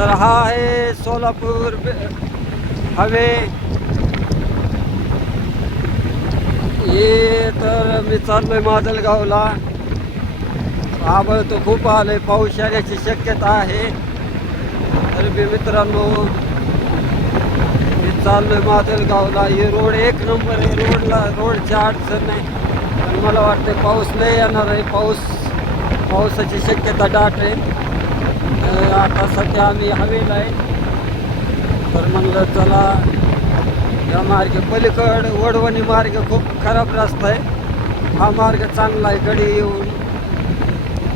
तर हा आहे सोलापूर हवे. हे तर मी चाललोय माजलगावला. आभाळ तो खूप आलंय, पाऊस येण्याची शक्यता आहे. तर मी मित्रांनो मी चाललोय माजलगावला. हे रोड एक नंबर आहे, रोडची अडचण नाही. पण मला वाटतं पाऊस नाही येणार आहे. पावसाची शक्यता दाट आहे. आता सध्या आम्ही हवेला आहे. तर म्हणलं चला या मार्ग पलीकड वडवणी मार्ग खूप खराब रस्ता आहे. हा मार्ग चांगला आहे.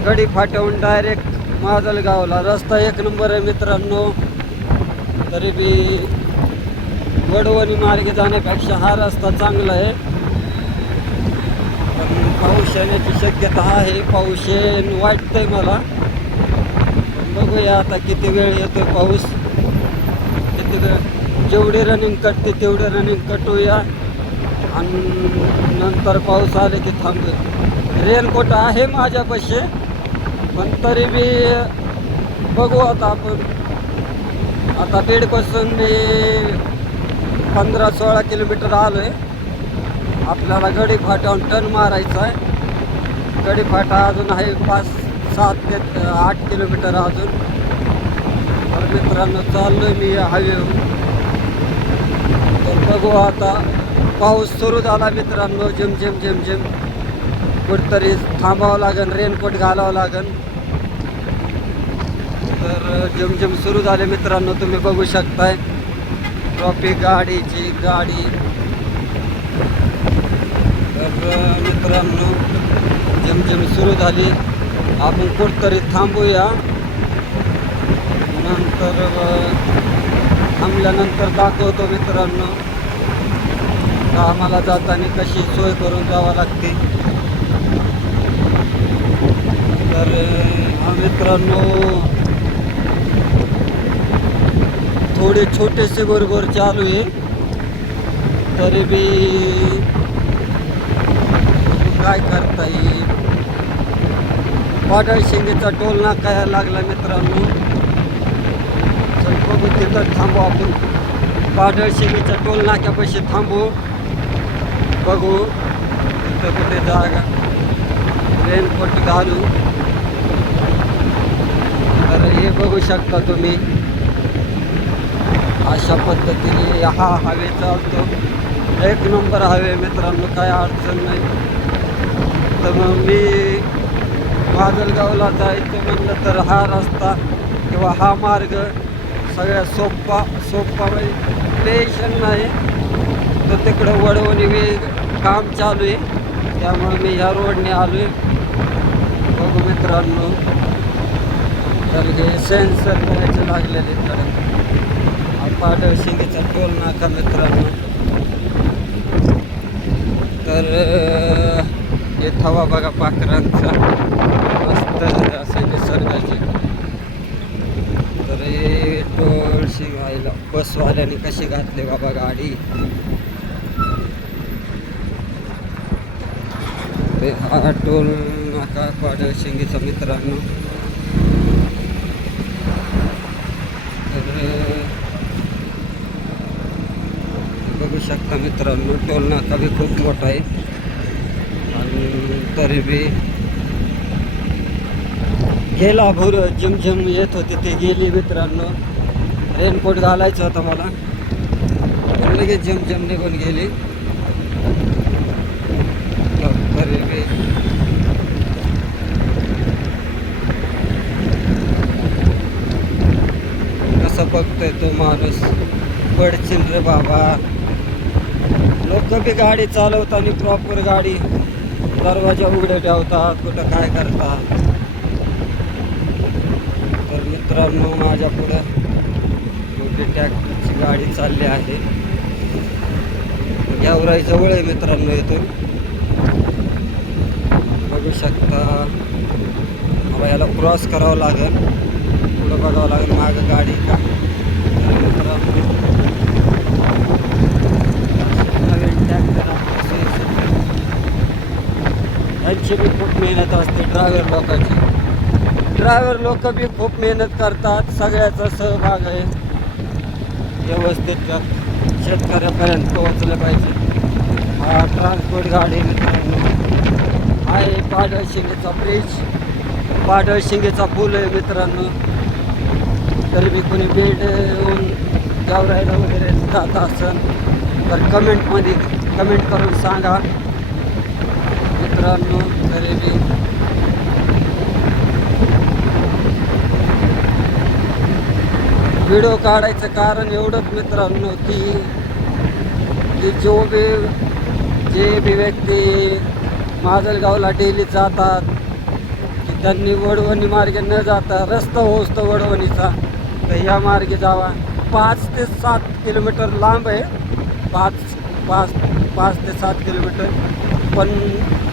गडी फाट्याहून डायरेक्ट माजलगावला रस्ता एक नंबर आहे मित्रांनो. तरी बी वडवणी मार्ग जाण्यापेक्षा हा रस्ता चांगला आहे. पण पाऊस येण्याची शक्यता आहे. पाऊस येईन वाटतंय मला. बघूया आता किती वेळ येतोय पाऊस. किती वेळ जेवढी रनिंग कटते तेवढी रनिंग कटूया आणि नंतर पाऊस आले की थांबूया. रेनकोट आहे माझ्यापाशी, पण तरी बी बघू आता आपण. आता बीडपासून मी 15-16 किलोमीटर आलो आहे. आपल्याला गडी फाट्याहून टर्न मारायचा आहे. गडी फाटा अजून आहे 5-7 ते 8 किलोमीटर अजून. तर मित्रांनो चाललोय मी हायवेहून. तर बघू आता पाऊस सुरू झाला मित्रांनो. झिम कुठतरी थांबावं लागेल, रेनकोट घालावं लागेल. तर झिम सुरू झाले मित्रांनो. तुम्ही बघू शकताय ट्रॉफिक गाडी. तर मित्रांनो झिम सुरू झाली. आपण कुठतरी थांबूया. नंतर थांबल्यानंतर दाखवतो मित्रांनो आम्हाला जाताना कशी सोय करून जावं लागते. तर हा मित्रांनो थोडे छोटेसे बरोबर चालू आहे. तरी बी काय करता येईल. पाडळशिंगेचा टोल नाका यायला लागला मित्रांनो. चल बघू तिथं थांबू आपण. पाडळशिंगेच्या टोल नाक्यापाशी थांबू. बघू तिथं कुठे जागा रेनकोट घालू. तर हे बघू शकता तुम्ही अशा पद्धतीने हा हवे चालतो. एक नंबर हवे मित्रांनो, काय अडचण नाही. तर मग मी माजलगावला जायचं म्हणलं तर हा रस्ता किंवा हा मार्ग सगळ्यात सोपा म्हणजे टेन्शन नाही. तर तिकडं वडवणी काम चालू आहे, त्यामुळे मी ह्या रोडने आलो आहे. बघू मित्रांनो तर हे सेन्सर करायचे लागलेले. तर पाडळशिंगेचा टोल नाका मित्रांनो. तर हे थवा बघा पाखरांचा मस्त असं निसर्गाचे. तर हे टोल शिवायला बसवाल्याने कशी घातले बाबा गाडी. हा टोल नाका पाडळशिंगेचा मित्रांनो. बघू शकता मित्रांनो टोल नाका बी खूप मोठा आहे. आणि तरी बी गेला भूर झिम येत होती ते गेली मित्रांनो. रेनकोट घालायचं होता मला, लगेच झिम निघून गेली. तरी बी कसं बघतोय तो माणूस. पडशील रे बाबा. लोक बी गाडी चालवताना प्रॉपर गाडी दरवाजा उघडे ठेवतात, कुठं काय करतात. तर मित्रांनो माझ्या पुढं मोठी ट्रॅक्टरची गाडी चालली आहे. गेवराई जवळ आहे मित्रांनो इथून. बघू शकता. मला याला क्रॉस करावं लागेल, पुढं बघावं लागेल मागं गाडी का. तर मित्रांनो नवीन ट्रॅक्टर यांची बी खूप मेहनत असते ड्रायव्हर लोकांची. ड्रायव्हर लोक बी खूप मेहनत करतात, सगळ्याचा सहभाग आहे. व्यवस्थित शेतकऱ्यापर्यंत पोहोचलं पाहिजे. हा ट्रान्सपोर्ट गाडी मित्रांनो आहे. पाडळशिंगेचा ब्रिज, पाडळशिंगेचा पूल आहे मित्रांनो. तरी बी कोणी बीड येऊन गावरायला वगैरे जात असेल तर कमेंट करून सांगा मित्रांनो. तरी बी व्हिडिओ काढायचं कारण एवढंच मित्रांनो की जे बी व्यक्ती माजलगावला डेली जातात की त्यांनी वडवणी मार्गे न जाता रस्ता होतो वडवणीचा, तर या मार्गे जावा. 5 ते 7 किलोमीटर लांब आहे. 5 ते 7 किलोमीटर, पण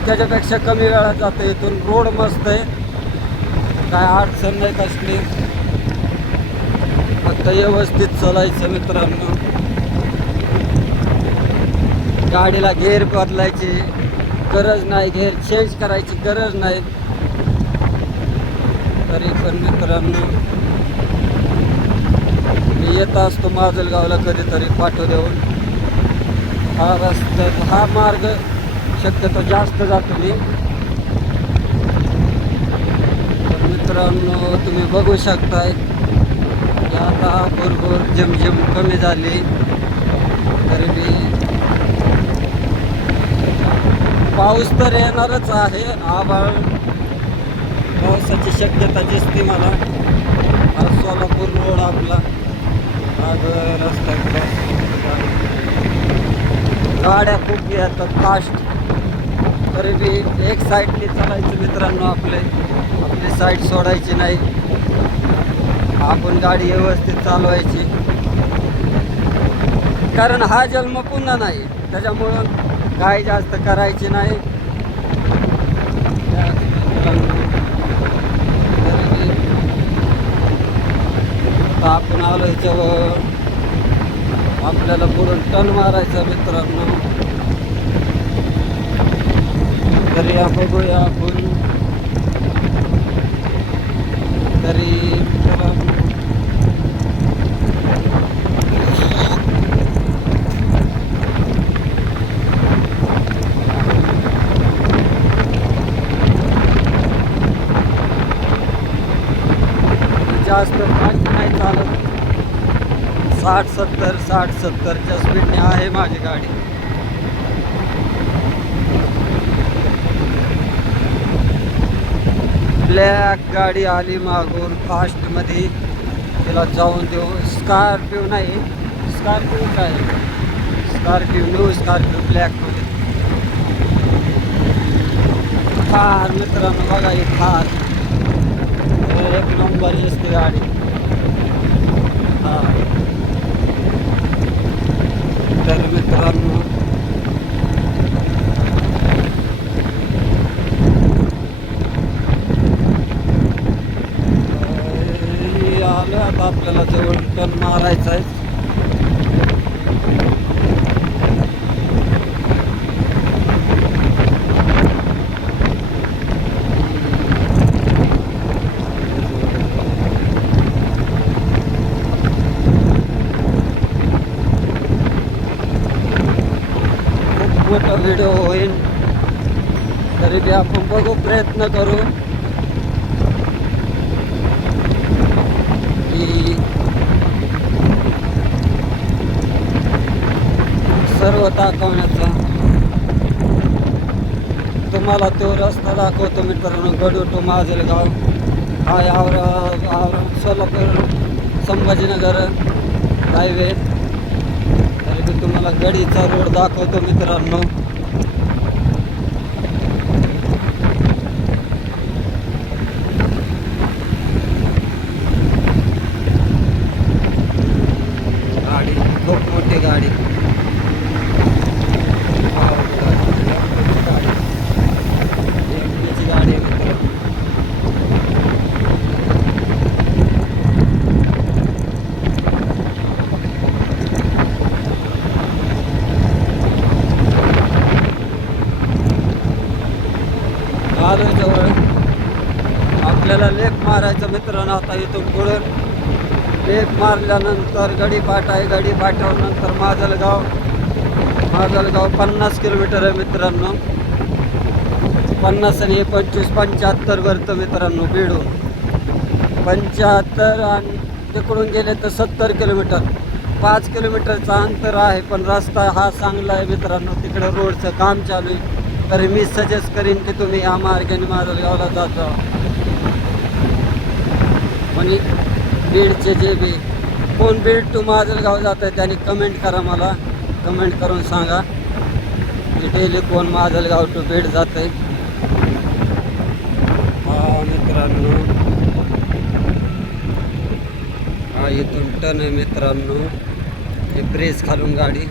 त्याच्यापेक्षा कमी वेळात जातं. इथून रोड मस्त आहे, काय अडचण नाही कसली. फक्त व्यवस्थित चालायचं मित्रांनो. गाडीला गेअर बदलायची गरज नाही, गेअर चेंज करायची गरज नाही. तरी पण मित्रांनो मी येत असतो माजलगावला कधीतरी पाठव देऊन. हा मार्ग शक्यतो जास्त जातो मी. तर मित्रांनो तुम्ही बघू शकताय की आता भरपूर झिमझिम कमी झाली. तरी बी पाऊस तर येणारच आहे. आभाळ पावसाची शक्यता दिसते मला. हा सोलापूर रोड आपला रस्ता गाड्या खूप येतात फास्ट. तरी बी एक साईडने चालायचं मित्रांनो. आपली साईड सोडायची नाही. आपण गाडी व्यवस्थित चालवायची, कारण हा जन्म पुन्हा नाही. त्याच्यामुळं काय जास्त करायची नाही. आपण आलो याच्यावर आपल्याला पुढून टर्न मारायचा मित्रांनो. तरी बघूया आपण. तरी जास्त फास्ट नाही चालत. 60-70च्या स्पीडने आहे माझी गाडी. ब्लॅक गाडी आली मागून फास्टमध्ये, तिला जाऊन देऊ. स्कॉर्पिओ नाही, स्कॉर्पिओ काय, न्यू स्कॉर्पिओ ब्लॅकमध्ये. थार मित्रांनो बघा, ही थार एक नंबर दिसते गाडी. हां तर मित्रांनो आलं आता आपल्याला जवळ टर्न मारायचा आहे. मोठा व्हिडिओ होईल. तरी बी आपण बघू, प्रयत्न करू की सर्व दाखवण्याचा. तुम्हाला तो रस्ता दाखवतो मित्रांनो. गडू टू माजलगाव हा सोलापूर संभाजीनगर हायवे. तरी बी तुम्हाला गडीचा रोड दाखवतो मित्रांनो. गाडी खूप मोठी गाडी. गाडी मित्रांनो. मारायचं मित्रांनो. आता इथून पुढून लेफ्ट मारल्यानंतर गडीपाट आहे. गडीपाटानंतर माजलगाव. 50 किलोमीटर आहे मित्रांनो. 50 आणि 25 75 वरतं मित्रांनो बीडून. 75 आणि तिकडून गेले तर 70 किलोमीटर. 5 किलोमीटरचं अंतर आहे, पण रस्ता हा चांगला आहे मित्रांनो. तिकडे रोडचं काम चालू आहे. तर मी सजेस्ट करीन की तुम्ही या मार्गाने माजलगावला जाता. आणि बीडचे जे बी कोण बीड टू माजलगाव जात आहे त्यांनी कमेंट करा, मला कमेंट करून सांगा की डेली कोण माजलगाव टू बीड जात आहे. हा मित्रांनो, हा इथून टर्न आहे मित्रांनो. हे ब्रेस खालून गाडी.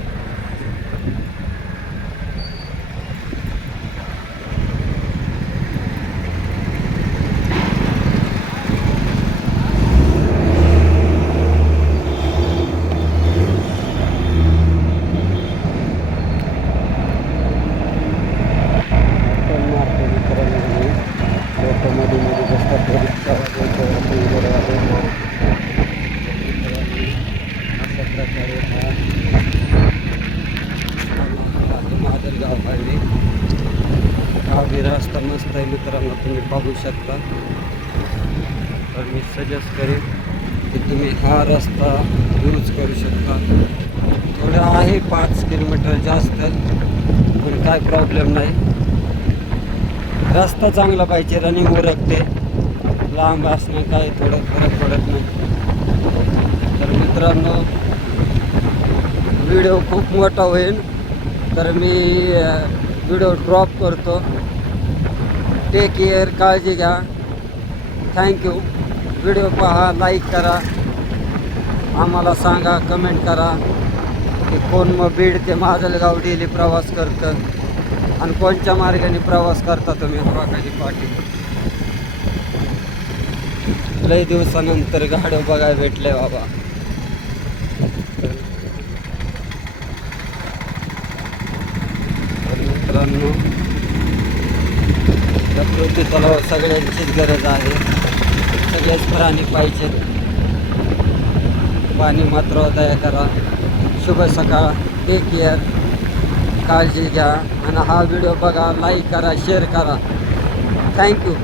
माजलगाव हायवे हा बी रस्ता मस्त आहे मित्रांनो, तुम्ही पाहू शकता. तर मी सजेस्ट करेन की तुम्ही हा रस्ता यूज करू शकता. थोडं आहे 5 किलोमीटर जास्त, पण काय प्रॉब्लेम नाही. रस्ता चांगला पाहिजे, रनिंग उरकते. लांब असणं काय थोडं फरक पडत नाही. तर मित्रांनो, व्हिडिओ खूप मोठा होईल, तर मी व्हिडिओ ड्रॉप करतो. टेक केअर, काळजी घ्या. थँक्यू. व्हिडिओ पहा, लाईक करा, आम्हाला सांगा, कमेंट करा की कोण मग बीड ते माजलगाव डेली प्रवास करतं आणि कोणत्या मार्गाने प्रवास करता तुम्ही. हवाखाली पाठी लई दिवसानंतर गाड्या बघायला भेटले बाबा. मित्रांनो, प्रकृती तलाव सगळ्यांचीच गरज आहे. सगळेच प्राणी पाहिजेत. पाणी मात्र दया करा. शुभ सकाळ. टेक केअर, काळजी घ्या आणि हा व्हिडिओ बघा, लाईक करा, शेअर करा. थँक्यू.